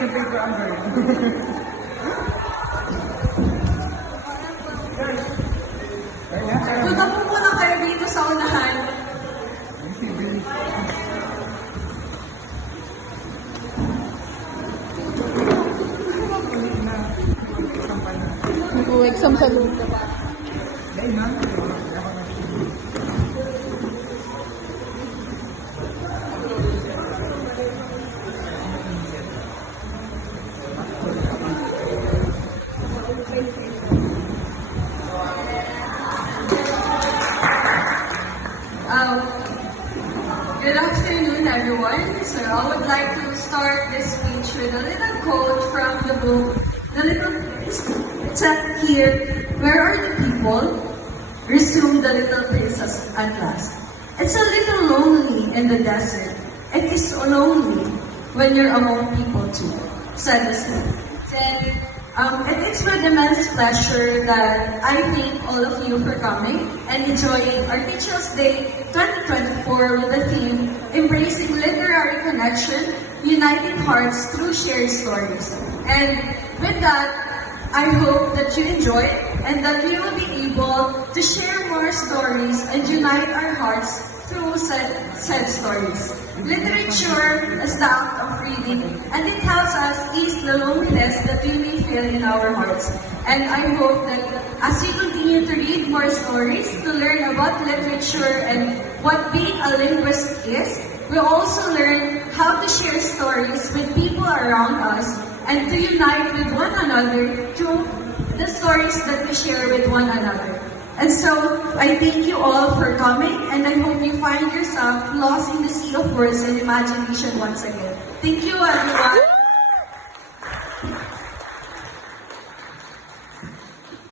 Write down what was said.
sa paper under. Tuta po muna kayo dito sa unahan. Exam sa loob. Dahil ma'am. Good afternoon, everyone. So I would like to start this speech with a little quote from the book, The Little Prince. It said here, "Where are the people?" Resumed the little princess at last. "It's a little lonely in the desert. It is so lonely when you're among people too," said the snake. Then, it is with immense pleasure that I thank all of you for coming and enjoying our Teachers' Day 2024 with the theme, Embracing Literary Connection, Uniting Hearts Through Shared Stories. And with that, I hope that you enjoy and that we will be able to share more stories and unite our hearts through said stories. Literature is the act of reading, and it helps us ease the loneliness that we may feel in our hearts. And I hope that as we continue to read more stories, to learn about literature and what being a linguist is, we also learn how to share stories with people around us and to unite with one another through the stories that we share with one another. And so, I thank you all for coming, and I hope you find yourself lost in the sea of words and imagination once again. Thank you, everyone.